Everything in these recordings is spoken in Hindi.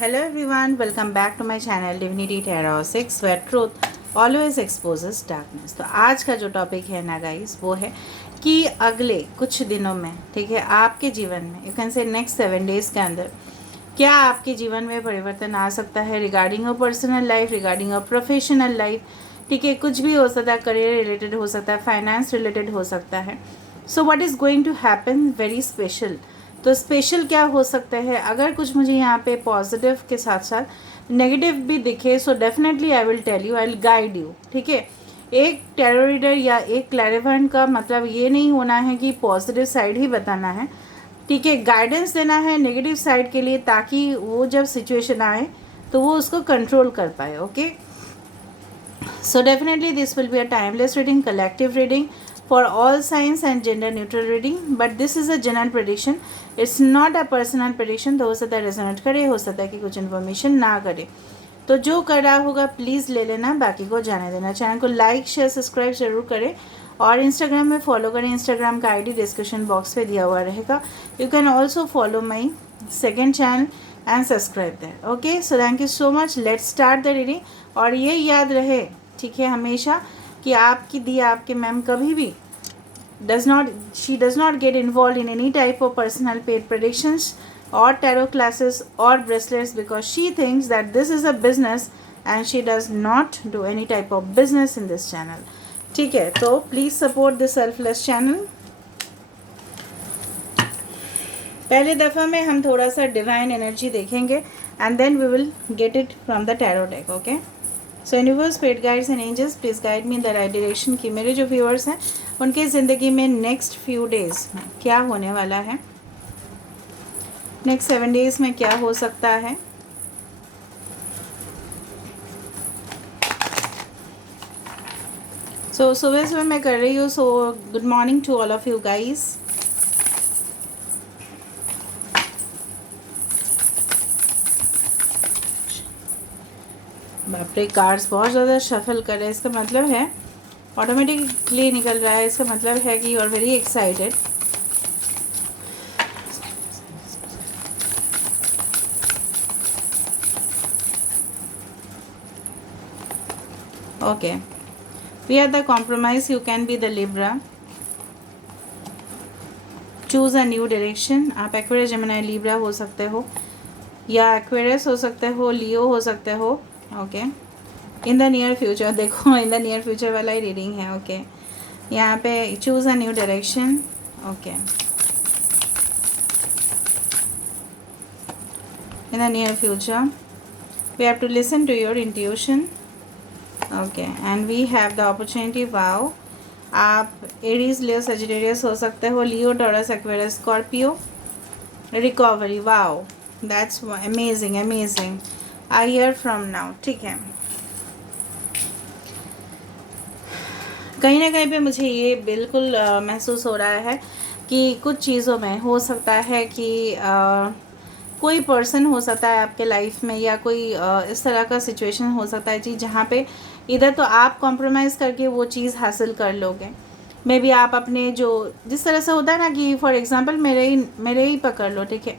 Hello everyone, welcome back to my channel Divinity Tarot 6 where truth always exposes darkness। तो आज का जो टॉपिक है ना गाइस वो है कि अगले कुछ दिनों में, ठीक है, आपके जीवन में you can say next 7 days के अंदर क्या आपके जीवन में परिवर्तन आ सकता है regarding a personal life, regarding a professional life, ठीक है, कुछ भी हो सकता है, करियर रिलेटेड हो सकता है, फाइनेंस रिलेटेड हो सकता है। So what is going to happen very special. तो स्पेशल क्या हो सकता है, अगर कुछ मुझे यहाँ पे पॉजिटिव के साथ साथ नेगेटिव भी दिखे so definitely I will tell you, I will guide you, ठीक है। एक टैरो रीडर या एक क्लैरिफाइंट का मतलब ये नहीं होना है कि पॉजिटिव साइड ही बताना है, ठीक है, गाइडेंस देना है नेगेटिव साइड के लिए ताकि वो जब सिचुएशन आए तो वो उसको कंट्रोल कर पाए। Okay, so definitely this will be a timeless reading, collective reading for all signs and gender neutral reading, but this is a general prediction, it's not a personal prediction। तो हो सकता है रेजोनेट करे, हो सकता है कि कुछ इन्फॉर्मेशन ना करे, तो जो कर रहा होगा प्लीज़ ले लेना, बाकी को जाने देना। चैनल को लाइक शेयर सब्सक्राइब जरूर करें और इंस्टाग्राम में फॉलो करें। इंस्टाग्राम का आईडी डिस्क्रिप्शन बॉक्स पे दिया हुआ रहेगा। You can also follow my second channel and subscribe that. Okay, so thank you so much, let's start the reading. और ये याद रहे, ठीक है, हमेशा कि आपकी दी आपके मैम कभी भी she does not get involved in any type of personal paid predictions or tarot classes or bracelets because she thinks that this is a business and she does not do any type of business in this channel। ठीक है, तो please support this selfless channel. पहले दफ़ा में हम थोड़ा सा डिवाइन एनर्जी देखेंगे and then we will get it from the tarot deck. Okay, so universe, spirit guides and angels, please guide me in the right direction कि मेरे जो व्यूअर्स हैं उनके ज़िंदगी में नेक्स्ट फ्यू डेज़ में क्या होने वाला है, नेक्स्ट 7 days में क्या हो सकता है। सो सुबह सुबह मैं कर रही हूँ, so good morning to all of you guys. बाप रे, कार्ड्स बहुत ज़्यादा शफल कर रहे हैं, इसका मतलब है ऑटोमेटिकली निकल रहा है, इसका मतलब है कि you are very excited. Okay, we are the compromise, you can be the Libra, choose a new direction. आप एक्वेरियस जेमिनी लिब्रा हो सकते हो या एक्वेरियस हो सकते हो, लियो हो सकते हो। Okay, in the near future, देखो इन द नियर फ्यूचर वाला ही रीडिंग है। ओके, यहाँ पे choose a new direction. Okay, in the near future we have to listen to your intuition। okay, and we have the opportunity, wow, आप एरीज लियो सजिटेरियस हो सकते हो, Leo Taurus Aquarius Scorpio, recovery, wow, that's amazing amazing, I hear from now. ठीक है, कहीं ना कहीं पे मुझे ये बिल्कुल महसूस हो रहा है कि कुछ चीज़ों में हो सकता है कि कोई पर्सन हो सकता है आपके लाइफ में या कोई इस तरह का सिचुएशन हो सकता है जी जहाँ पे इधर तो आप कॉम्प्रोमाइज़ करके वो चीज़ हासिल कर लोगे, मे बी आप अपने जो जिस तरह से होता है ना कि फॉर एग्जांपल मेरे ही पकड़ लो, ठीक है,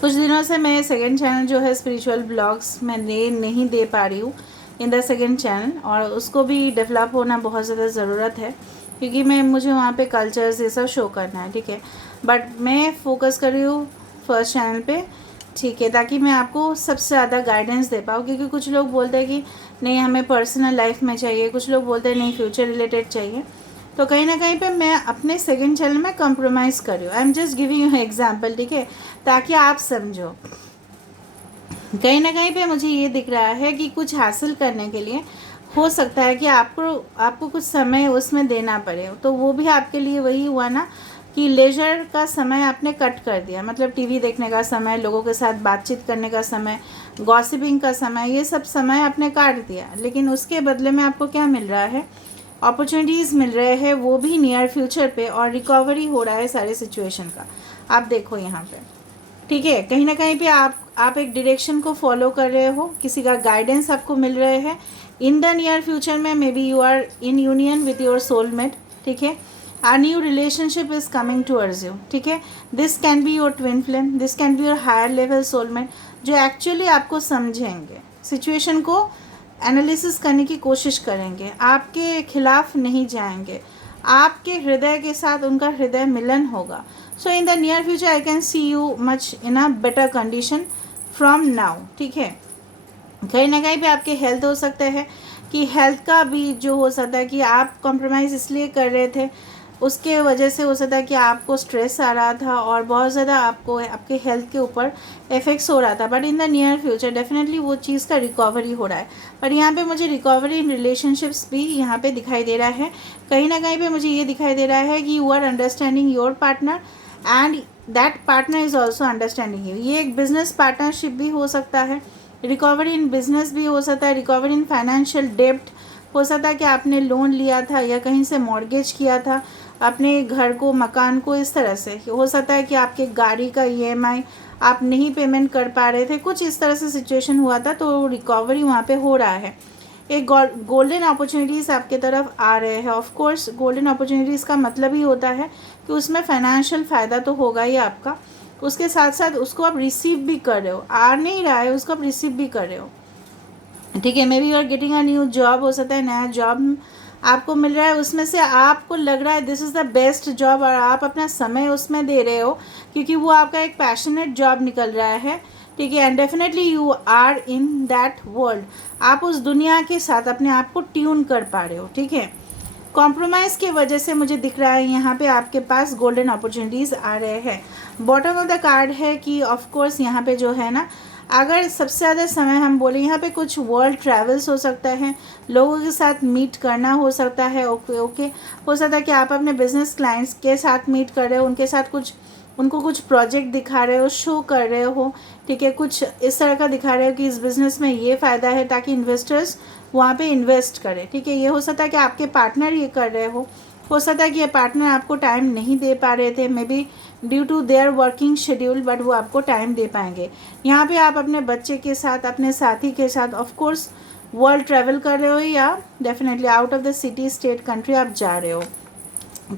कुछ दिनों से मैं सेकंड चैनल जो है स्पिरिचुअल ब्लॉग्स मैं नहीं दे पा रही हूँ इन द सेकंड चैनल, और उसको भी डेवलप होना बहुत ज़्यादा ज़रूरत है क्योंकि मुझे वहाँ पे कल्चर्स ये सब शो करना है, ठीक है, बट मैं फोकस कर रही हूँ फर्स्ट चैनल पे, ठीक है, ताकि मैं आपको सबसे ज़्यादा गाइडेंस दे पाऊँ। क्योंकि कुछ लोग बोलते हैं कि नहीं हमें पर्सनल लाइफ में चाहिए, कुछ लोग बोलते हैं नहीं फ्यूचर रिलेटेड चाहिए, तो कहीं ना कहीं पे मैं अपने सेकंड चैनल में कंप्रोमाइज़ कर रही हूँ। I am just giving you example, ठीक है, ताकि आप समझो। कहीं ना कहीं पे मुझे ये दिख रहा है कि कुछ हासिल करने के लिए हो सकता है कि आपको कुछ समय उसमें देना पड़े, तो वो भी आपके लिए वही हुआ ना कि लेजर का समय आपने कट कर दिया, मतलब टीवी देखने का समय, लोगों के साथ बातचीत करने का समय, गॉसिपिंग का समय, ये सब समय आपने काट दिया, लेकिन उसके बदले में आपको क्या मिल रहा है, अपॉर्चुनिटीज़ मिल रहे हैं, वो भी नियर फ्यूचर पे, और रिकवरी हो रहा है सारे सिचुएशन का। आप देखो यहाँ पे, ठीक है, कहीं ना कहीं पे आप एक डायरेक्शन को फॉलो कर रहे हो, किसी का गाइडेंस आपको मिल रहे हैं इन द नियर फ्यूचर में, may be you are in union with your soulmate, ठीक है, a new relationship is coming towards you, ठीक है। This can be your twin flame, this can be your higher level soulmate, जो एक्चुअली आपको समझेंगे, सिचुएशन को एनालिसिस करने की कोशिश करेंगे, आपके खिलाफ नहीं जाएंगे, आपके हृदय के साथ उनका हृदय मिलन होगा। So in the near future I can see you much in a better condition from now, ठीक है। कहीं ना कहीं पे आपके हेल्थ हो सकता है कि हेल्थ का भी जो हो सकता है कि आप कॉम्प्रोमाइज़ इसलिए कर रहे थे, उसके वजह से हो सकता है कि आपको स्ट्रेस आ रहा था और बहुत ज़्यादा आपको आपके हेल्थ के ऊपर इफ़ेक्ट्स हो रहा था। But in the near future definitely वो चीज़ का रिकवरी हो रहा है। पर यहाँ पे मुझे रिकवरी इन रिलेशनशिप्स भी यहाँ पे दिखाई दे रहा है। कहीं ना कहीं पे मुझे ये दिखाई दे रहा है कि you are understanding your partner and that partner is also understanding you. ये एक बिजनेस पार्टनरशिप भी हो सकता है, रिकवरी इन बिजनेस भी हो सकता है, रिकवरी इन फाइनेंशियल डेब्ट हो सकता है कि आपने लोन लिया था या कहीं से मॉर्गेज किया था अपने घर को, मकान को, इस तरह से हो सकता है कि आपके गाड़ी का ईएमआई आप नहीं पेमेंट कर पा रहे थे, कुछ इस तरह से सिचुएशन हुआ था, तो रिकवरी वहाँ पे हो रहा है। एक गोल्डन अपॉर्चुनिटीज़ आपके तरफ आ रहे हैं। ऑफ कोर्स गोल्डन अपॉर्चुनिटीज़ का मतलब ही होता है कि उसमें फाइनेंशियल फ़ायदा तो होगा ही आपका, उसके साथ साथ उसको आप रिसीव भी कर रहे हो, आ नहीं रहा है उसको आप रिसीव भी कर रहे हो, ठीक है। May be you are getting a new job, हो सकता है नया जॉब आपको मिल रहा है, उसमें से आपको लग रहा है this is the best job और आप अपना समय उसमें दे रहे हो क्योंकि वो आपका एक पैशनेट जॉब निकल रहा है, ठीक है। And definitely you are in that world, आप उस दुनिया के साथ अपने आप को ट्यून कर पा रहे हो, ठीक है। कॉम्प्रोमाइज़ की वजह से मुझे दिख रहा है यहाँ पे आपके पास गोल्डन अपॉर्चुनिटीज़ आ रहे हैं। बॉटम ऑफ द कार्ड है कि ऑफ कोर्स यहाँ पे जो है ना, अगर सबसे ज़्यादा समय हम बोले यहाँ पे कुछ वर्ल्ड ट्रैवल्स हो सकता है, लोगों के साथ मीट करना हो सकता है, ओके हो सकता है कि आप अपने बिजनेस क्लाइंट्स के साथ मीट कर रहे हो, उनके साथ कुछ उनको कुछ प्रोजेक्ट दिखा रहे हो, शो कर रहे हो, ठीक है। कुछ इस तरह का दिखा रहे हो कि इस बिज़नेस में ये फ़ायदा है ताकि इन्वेस्टर्स वहाँ पे इन्वेस्ट करें, ठीक है। ये हो सकता है कि आपके पार्टनर ये कर रहे हो सकता है कि ये पार्टनर आपको टाइम नहीं दे पा रहे थे, may be due to their working schedule, but वो आपको टाइम दे पाएंगे। यहाँ पे आप अपने बच्चे के साथ, अपने साथी के साथ ऑफ कोर्स वर्ल्ड ट्रैवल कर रहे हो या definitely out of the city, state, country आप जा रहे हो।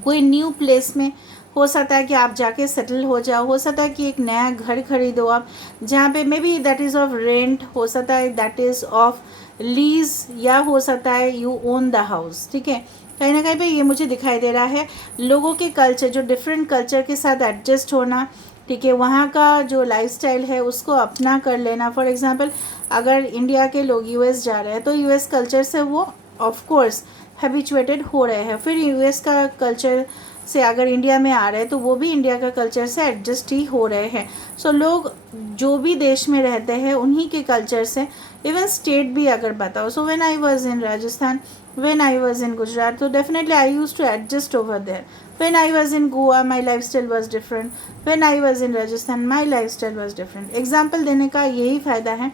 कोई न्यू प्लेस में हो सकता है कि आप जाके सेटल हो जाओ, हो सकता है कि एक नया घर खरीदो आप, जहाँ पे may be that is of rent, हो सकता है दैट इज़ ऑफ लीज, या हो सकता है यू ओन द हाउस, ठीक है। कहीं ना कहीं पे ये मुझे दिखाई दे रहा है लोगों के कल्चर, जो डिफरेंट कल्चर के साथ एडजस्ट होना, ठीक है। वहाँ का जो लाइफस्टाइल है उसको अपना कर लेना। फॉर एग्जांपल अगर इंडिया के लोग यूएस जा रहे हैं तो यूएस कल्चर से वो ऑफ कोर्स हैबिचुएटेड हो रहे हैं, फिर यूएस का कल्चर से अगर इंडिया में आ रहे हैं तो वो भी इंडिया का कल्चर से एडजस्ट ही हो रहे हैं। सो लोग जो भी देश में रहते हैं उन्हीं के कल्चर से, इवन स्टेट भी अगर बताओ, so when I was in Rajasthan, when I was in Gujarat, so definitely I used to adjust over there. When I was in Goa, my lifestyle was different. When I was in Rajasthan, my lifestyle was different. Example देने का यही फ़ायदा है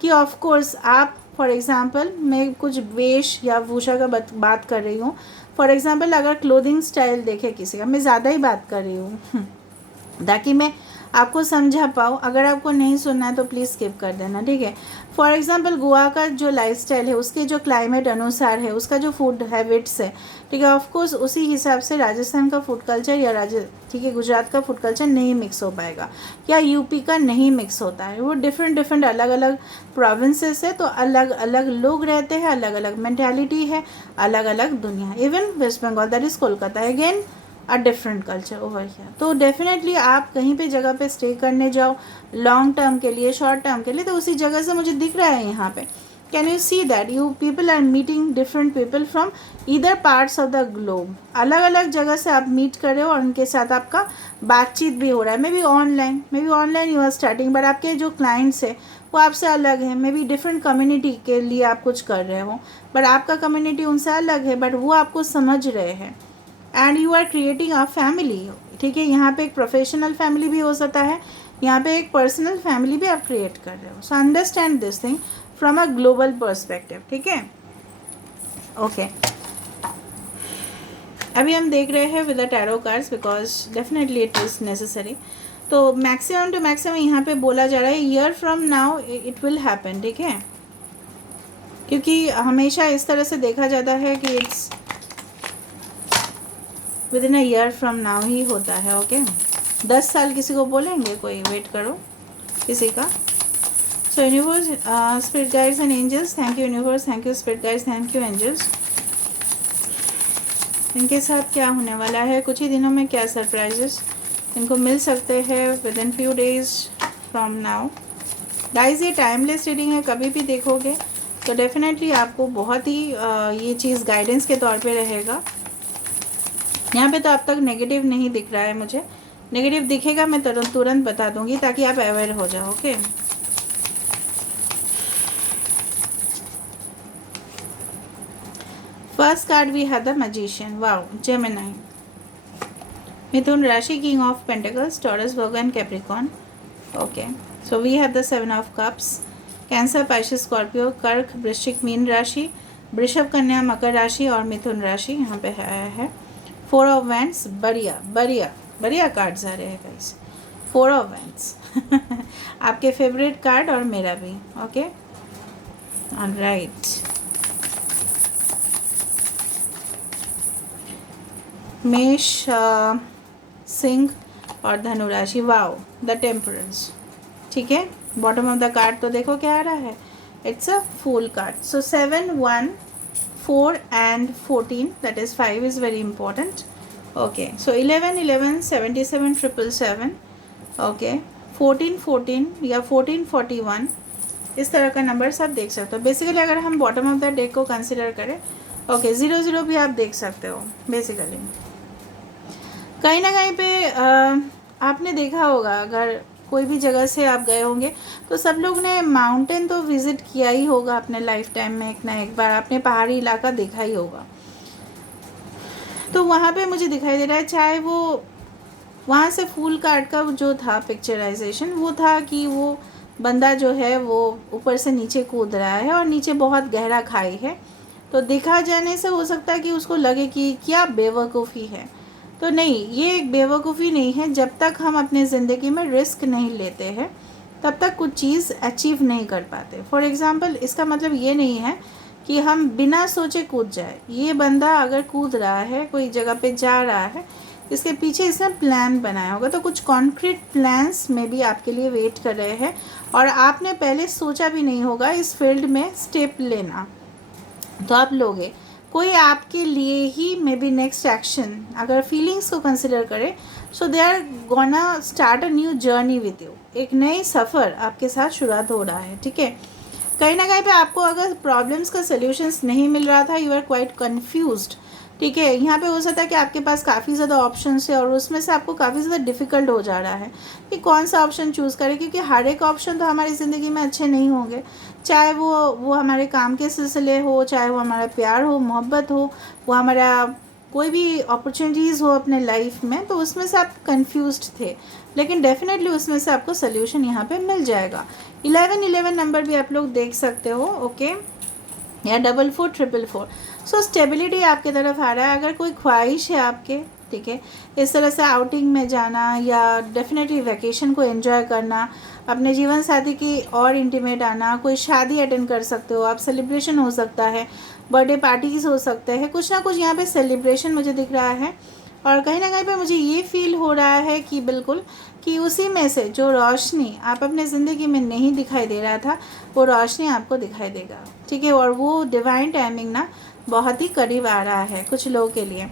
कि ऑफ कोर्स आप, फॉर एग्ज़ाम्पल मैं कुछ वेश या भूषा का बात कर रही हूँ। फॉर एग्ज़ाम्पल अगर क्लोथिंग स्टाइल देखे किसी का, मैं ज़्यादा ही बात कर रही हूँ ताकि मैं आपको समझा पाऊँ। अगर आपको नहीं सुनना है तो प्लीज़ स्किप कर देना, ठीक है। फॉर एग्जांपल गोवा का जो लाइफस्टाइल है, उसके जो क्लाइमेट अनुसार है, उसका जो फूड हैबिट्स है, ठीक है, ऑफ कोर्स उसी हिसाब से राजस्थान का फूड कल्चर या ठीक है गुजरात का फूड कल्चर नहीं मिक्स हो पाएगा, या यूपी का नहीं मिक्स होता है। वो डिफरेंट अलग अलग प्रोविंसेस है, तो अलग अलग लोग रहते हैं, अलग अलग मैंटेलिटी है, अलग अलग दुनिया। Even West Bengal, that is Kolkata, again a different culture over here. तो डेफिनेटली आप कहीं पे जगह पे स्टे करने जाओ लॉन्ग टर्म के लिए, शॉर्ट टर्म के लिए, तो उसी जगह से मुझे दिख रहा है यहाँ पे, can you see that you people are meeting different people from either parts of the globe. अलग अलग जगह से आप मीट कर रहे हो और उनके साथ आपका बातचीत भी हो रहा है। मे be online you are starting, but आपके जो क्लाइंट्स है वो आपसे अलग है। मे बी डिफरेंट कम्युनिटी के लिए आप कुछ कर रहे हो, बट आपका कम्युनिटी उनसे अलग है, बट वो आपको समझ रहे हैं। And you are creating a family, ठीक है। यहाँ पे एक प्रोफेशनल फैमिली भी हो सकता है, यहाँ पे एक पर्सनल फैमिली भी आप क्रिएट कर रहे हो। So understand this thing from a global perspective, ठीक है, ओके। अभी हम देख रहे हैं with the tarot cards because definitely it is necessary. तो मैक्सिमम टू मैक्सिमम यहाँ पे बोला जा रहा है year from now it will happen, ठीक है, क्योंकि हमेशा इस तरह से देखा जाता है कि it's with in a year from now he होता है। ओके 10 साल किसी को बोलेंगे कोई, वेट करो किसी का। So universe, spirit guides and angels, thank you universe, thank you spirit guides, thank you angels. इनके साथ क्या होने वाला है, कुछ ही दिनों में क्या सरप्राइजेस इनको मिल सकते हैं with in few days from now. Guys ये टाइमलेस रीडिंग है, कभी भी देखोगे तो डेफिनेटली आपको बहुत ही ये चीज़ गाइडेंस के तौर पे रहेगा। यहाँ पे तो अब तक नेगेटिव नहीं दिख रहा है मुझे, नेगेटिव दिखेगा मैं तुरंत बता दूंगी ताकि आप अवेयर हो जाओ। Okay first card we have the magician, wow, Gemini, मिथुन राशि, king of pentacles, Taurus, Virgo and Capricorn. Okay so we have the 7 of cups, Cancer, Pisces, Scorpio, कर्क, वृश्चिक, मीन राशि, वृषभ, कन्या, मकर राशि और मिथुन राशि यहाँ पे है। 4 ऑफ वैंड्स, बढ़िया बढ़िया बढ़िया कार्ड्स आ रहे हैं गाइस, 4 ऑफ वैंड्स आपके फेवरेट कार्ड और मेरा भी। ओके ऑलराइट, मेष, सिंह और धनु राशि, वाओ, द टेम्परेंस। ठीक है, बॉटम ऑफ द कार्ड तो देखो क्या आ रहा है, it's a fool card. So 7, 1, 4 and 14, that is 5 is very important. Okay, so 11, 11, 77, 777, okay, 14, 14 या 14, 41 इस तरह का नंबर्स आप देख सकते हो। बेसिकली अगर हम बॉटम ऑफ द डेक को कंसिडर करें, ओके 0, 0 भी आप देख सकते हो। बेसिकली कहीं ना कहीं पे आपने देखा होगा, अगर कोई भी जगह से आप गए होंगे तो सब लोग ने माउंटेन तो विज़िट किया ही होगा अपने लाइफ टाइम में, एक ना एक बार आपने पहाड़ी इलाका देखा ही होगा। तो वहाँ पे मुझे दिखाई दे रहा है, चाहे वो वहाँ से फूल कार्ड का जो था पिक्चराइजेशन, वो था कि वो बंदा जो है वो ऊपर से नीचे कूद रहा है और नीचे बहुत गहरा खाई है। तो दिखा जाने से हो सकता है कि उसको लगे कि क्या बेवकूफ़ी है, तो नहीं, ये एक बेवकूफ़ी नहीं है। जब तक हम अपने ज़िंदगी में रिस्क नहीं लेते हैं तब तक कुछ चीज़ अचीव नहीं कर पाते। फॉर एग्ज़ाम्पल, इसका मतलब ये नहीं है कि हम बिना सोचे कूद जाए। ये बंदा अगर कूद रहा है, कोई जगह पे जा रहा है, इसके पीछे इसने प्लान बनाया होगा, तो कुछ कॉन्क्रीट प्लान्स में भी आपके लिए वेट कर रहे हैं और आपने पहले सोचा भी नहीं होगा इस फील्ड में स्टेप लेना, तो आप लोगे। कोई आपके लिए ही मे बी नेक्स्ट एक्शन, अगर फीलिंग्स को कंसिडर करें, so they are gonna start a new journey with you. एक नई सफ़र आपके साथ शुरुआत हो रहा है। ठीक है, कहीं ना कहीं पे आपको अगर प्रॉब्लम्स का सल्यूशंस नहीं मिल रहा था, यू आर क्वाइट कन्फ्यूज्ड। ठीक है, यहाँ पे हो सकता है कि आपके पास काफ़ी ज़्यादा ऑप्शंस है और उसमें से आपको काफ़ी ज़्यादा डिफ़िकल्ट हो जा रहा है कि कौन सा ऑप्शन चूज़ करें, क्योंकि हर एक ऑप्शन तो हमारी ज़िंदगी में अच्छे नहीं होंगे। चाहे वो हमारे काम के सिलसिले हो, चाहे वो हमारा प्यार हो, मोहब्बत हो, वो हमारा कोई भी अपॉर्चुनिटीज़ हो अपने लाइफ में, तो उसमें से आप कंफ्यूज्ड थे, लेकिन डेफिनेटली उसमें से आपको सोल्यूशन यहाँ पे मिल जाएगा। 11, 11 नंबर भी आप लोग देख सकते हो। ओके, या 44, 444। सो स्टेबिलिटी आपके तरफ आ रहा है। अगर कोई ख्वाहिश है आपके, ठीक है, इस तरह से आउटिंग में जाना या डेफिनेटली वैकेशन को एंजॉय करना, अपने जीवन साथी की और इंटीमेट आना, कोई शादी अटेंड कर सकते हो आप, सेलिब्रेशन हो सकता है, बर्थडे पार्टीज़ हो सकते हैं, कुछ ना कुछ यहाँ पे सेलिब्रेशन मुझे दिख रहा है। और कहीं ना कहीं पे मुझे ये फील हो रहा है कि बिल्कुल कि उसी में से जो रोशनी आप अपने ज़िंदगी में नहीं दिखाई दे रहा था, वो रोशनी आपको दिखाई देगा। ठीक है, और वो डिवाइन टाइमिंग ना बहुत ही करीब आ रहा है कुछ लोगों के लिए।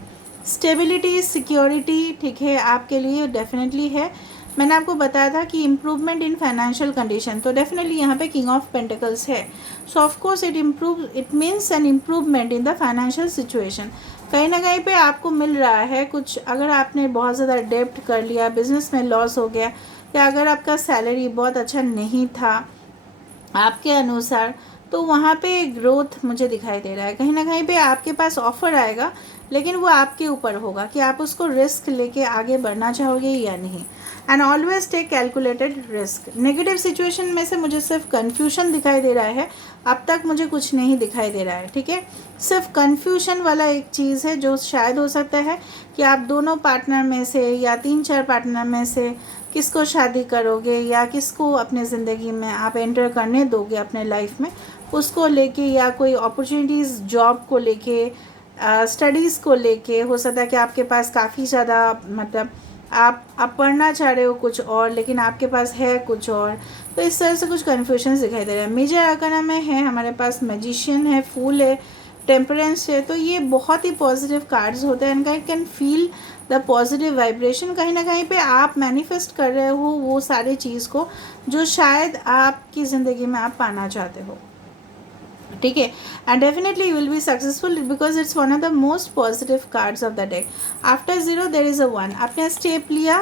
स्टेबिलिटी, सिक्योरिटी, ठीक है, आपके लिए डेफिनेटली है। मैंने आपको बताया था कि इम्प्रूवमेंट इन फाइनेंशियल कंडीशन, तो डेफिनेटली यहाँ पे किंग ऑफ पेंटिकल्स है। सो of course it means an improvement in the financial situation. कहीं ना कहीं पे आपको मिल रहा है कुछ, अगर आपने बहुत ज़्यादा डेप्ट कर लिया, बिजनेस में लॉस हो गया, या अगर आपका सैलरी बहुत अच्छा नहीं था आपके अनुसार, तो वहाँ पे ग्रोथ मुझे दिखाई दे रहा है। कहीं ना कहीं पे आपके पास ऑफ़र आएगा, लेकिन वो आपके ऊपर होगा कि आप उसको रिस्क लेके आगे बढ़ना चाहोगे या नहीं। And always take calculated risk. Negative situation में से मुझे सिर्फ कन्फ्यूजन दिखाई दे रहा है, अब तक मुझे कुछ नहीं दिखाई दे रहा है। ठीक है, सिर्फ कन्फ्यूजन वाला एक चीज़ है जो शायद हो सकता है कि आप दोनों पार्टनर में से या 3-4 पार्टनर में से किसको शादी करोगे या किसको अपने ज़िंदगी में आप एंटर करने दोगे अपने लाइफ में, उसको लेके, या कोई अपॉर्चुनिटीज़ जॉब को लेके, स्टडीज़ को लेके हो सकता है कि आपके पास काफ़ी ज़्यादा मतलब आप पढ़ना चाह रहे हो कुछ और लेकिन आपके पास है कुछ और, तो इस तरह से कुछ कन्फ्यूजन दिखाई दे रहा है। मेजर आर्काना में है हमारे पास मैजिशियन है, फूल है, टेम्परेंस है, तो ये बहुत ही पॉजिटिव कार्ड्स होते हैं and I can feel the positive vibration. कहीं ना कहीं पे आप मैनिफेस्ट कर रहे हो वो सारी चीज़ को जो शायद आपकी ज़िंदगी में आप पाना चाहते हो, ठीक है। And definitely you will be successful because it's one of the most positive cards of the deck. After 0 there is a 1, आपने स्टेप लिया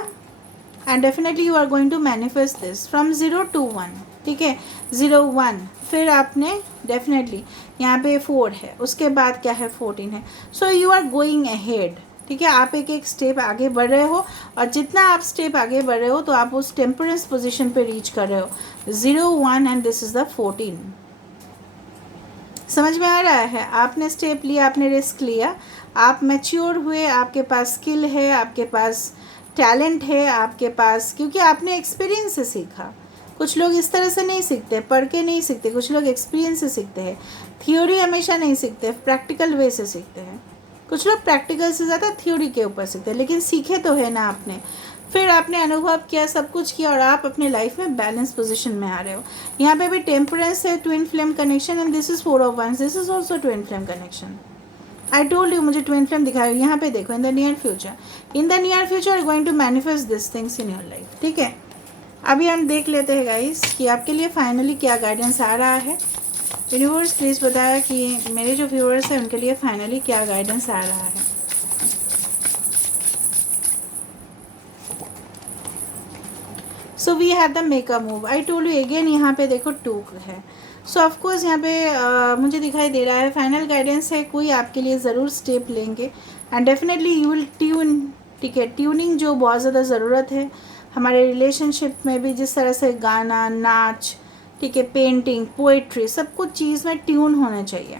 and definitely you are going to manifest this from 0 to 1, ठीक है। 0 1, फिर आपने डेफिनेटली यहाँ पे 4 है, उसके बाद क्या है 14 है। So you are going ahead, ठीक है। आप एक एक स्टेप आगे बढ़ रहे हो और जितना आप स्टेप आगे बढ़ रहे हो तो आप उस टेम्परेंस पोजिशन पे रीच कर रहे हो। 0 1 एंड दिस इज़ द 14। समझ में आ रहा है? आपने स्टेप लिया, आपने रिस्क लिया, आप मैच्योर हुए, आपके पास स्किल है, आपके पास टैलेंट है, आपके पास, क्योंकि आपने एक्सपीरियंस से सीखा। कुछ लोग इस तरह से नहीं सीखते, पढ़ के नहीं सीखते, कुछ लोग एक्सपीरियंस से सीखते हैं। थ्योरी हमेशा नहीं सीखते, प्रैक्टिकल वे से सीखते हैं। कुछ लोग प्रैक्टिकल से ज़्यादा थ्योरी के ऊपर सीखते हैं, लेकिन सीखे तो है ना आपने। फिर आपने अनुभव किया, सब कुछ किया और आप अपने लाइफ में बैलेंस पोजीशन में आ रहे हो। यहाँ पे भी टेम्परेंस है, twin flame connection and this is 4 of Wands, this is also twin flame connection. I told you, मुझे ट्विन फ्लेम दिखाया। यहाँ पे देखो, in the near future are going to manifest this things in your life, ठीक है। अभी हम देख लेते हैं गाइस कि आपके लिए फाइनली क्या गाइडेंस आ रहा है। यूनिवर्स प्लीज़ बताया कि मेरे जो व्यूअर्स हैं उनके लिए फाइनली क्या गाइडेंस आ रहा है। So we have the make a move, I told you again. यहाँ पे देखो 2 है। सो ऑफकोर्स यहाँ पे मुझे दिखाई दे रहा है फाइनल गाइडेंस है, कोई आपके लिए ज़रूर स्टेप लेंगे and definitely you will tune, ठीक है। ट्यूनिंग जो बहुत ज़्यादा ज़रूरत है हमारे रिलेशनशिप में भी, जिस तरह से गाना, नाच, ठीक है, पेंटिंग, पोइट्री, सब कुछ चीज़ में ट्यून होना चाहिए।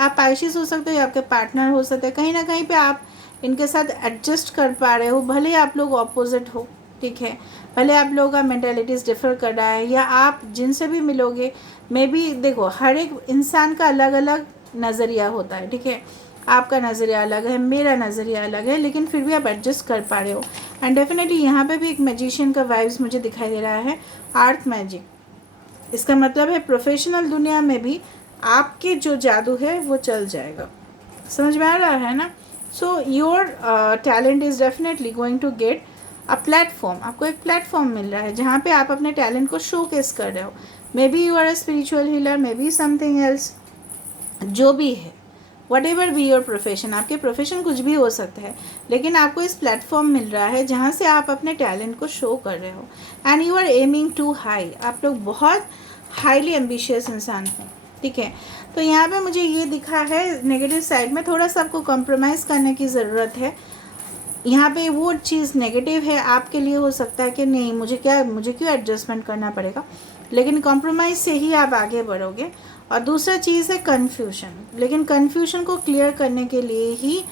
आप आइशिस हो सकते हो या आपके पार्टनर हो सकते हैं, कहीं ना कहीं पे आप इनके साथ एडजस्ट कर पा रहे हो, भले ही आप लोग ऑपोजिट हो, ठीक है, भले आप लोगों का मेंटालिटीज़ डिफ़र कर रहा है या आप जिनसे भी मिलोगे मे बी, देखो हर एक इंसान का अलग अलग नज़रिया होता है, ठीक है। आपका नज़रिया अलग है, मेरा नज़रिया अलग है, लेकिन फिर भी आप एडजस्ट कर पा रहे हो। एंड डेफिनेटली यहाँ पे भी एक मैजिशियन का वाइब्स मुझे दिखाई दे रहा है, आर्ट मैजिक। इसका मतलब है प्रोफेशनल दुनिया में भी आपके जो जादू है वो चल जाएगा। समझ में आ रहा है ना? So your talent is definitely going to get a platform. आपको एक प्लेटफॉर्म मिल रहा है जहाँ पे आप अपने टैलेंट को शोकेस कर रहे हो। May B you are a spiritual healer, may be something else, जो भी है, whatever be your profession, आपके प्रोफेशन कुछ भी हो सकता है, लेकिन आपको इस प्लेटफॉर्म मिल रहा है जहाँ से आप अपने टैलेंट को शो कर रहे हो and you are aiming to high. आप लोग बहुत हाईली एम्बिशियस इंसान हो, ठीक है। तो यहाँ पे मुझे ये दिखा है नेगेटिव साइड में थोड़ा सा आपको कॉम्प्रोमाइज़ करने की ज़रूरत है। यहाँ पे वो चीज़ नेगेटिव है आपके लिए, हो सकता है कि नहीं मुझे क्यों एडजस्टमेंट करना पड़ेगा, लेकिन कॉम्प्रोमाइज़ से ही आप आगे बढ़ोगे। और दूसरा चीज़ है कन्फ्यूजन, लेकिन कन्फ्यूजन को क्लियर करने के लिए ही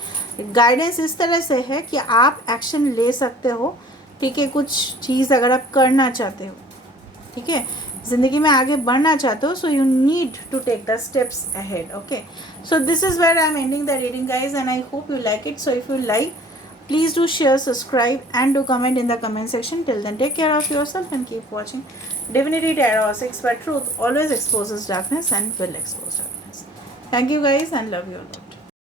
गाइडेंस इस तरह से है कि आप एक्शन ले सकते हो, ठीक है। कुछ चीज़ अगर आप करना चाहते हो, ठीक है, ज़िंदगी में आगे बढ़ना चाहते हो, so you need to take the steps ahead, okay. So this is where I am ending the reading guys and I hope you like it. So if you like, please do share, subscribe and do comment in the comment section. Till then, take care of yourself and keep watching Divinity Tarot 6, where truth always exposes darkness and will expose darkness. Thank you guys and love you all.